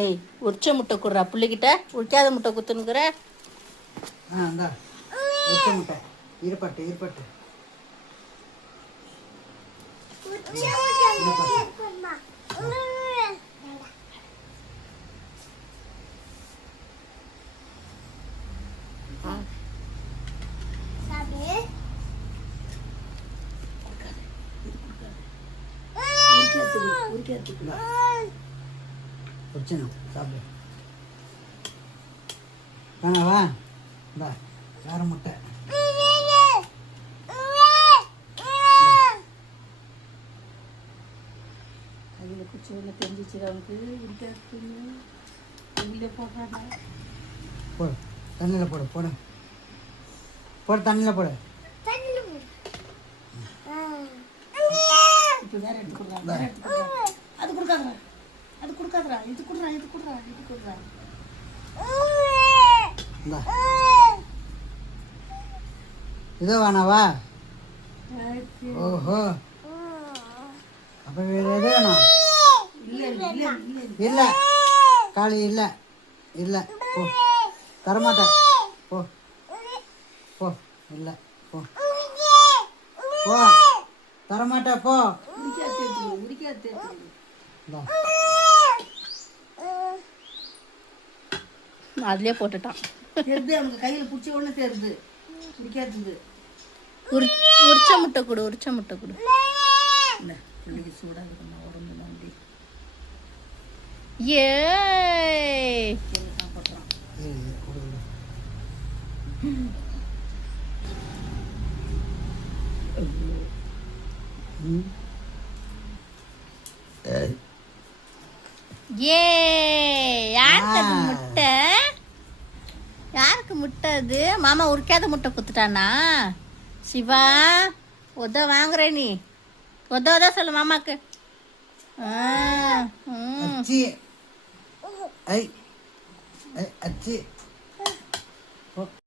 ஏய் உரிச்ச முட்டை குடுறா பிள்ளைகிட்ட, உரிக்காத முட்டை குத்துனுக்குற. இந்தா உரிச்ச முட்டை இருப்பட்டு இருப்பட்டு குடிச்சணும் சாப்பிடு. வேணாவா? இந்தா வேற முட்டை. கையில் குச்சி ஒன்று தெரிஞ்சிச்சு அவனுக்கு. வெளியில் போடுறாங்க. போடு தண்ணியில் போடு போடு போடு தண்ணியில் போடு. இப்போ வேற எடுத்து கொடுறாங்க. அது கொடுக்காதரா, அது கொடுக்காதரா, இது கொடுறா, இது கொடுறா, இது கொடுறா. இதோ வேணாவா? ஓஹோ அப்போ வேறு எது வேணும்? இல்லை காளி இல்லை இல்லை போ தரமாட்டேன் போ போ இல்லை போ போ தரமாட்டேன் போ. அதுலேயே போட்டுட்டான். தெரியுது அவனுக்கு கையில் பிடிச்ச உடனே தெரியுது பிடிக்காது. உரிச்ச முட்டை கொடு, உரிச்ச முட்டை கொடு. இல்லை பிள்ளைக்கு சூடாக இருக்குமா உடம்பு நம்பி ஏ சாப்பிட்றான். ஏ யாருக்கு அது முட்டை? யாருக்கு முட்டை அது? மாமா உரிக்காத முட்டை குத்துட்டானா? சிவா உத வாங்குற நீ? உத சொல்லு மாமாக்கு. அச்சி ஐ அச்சி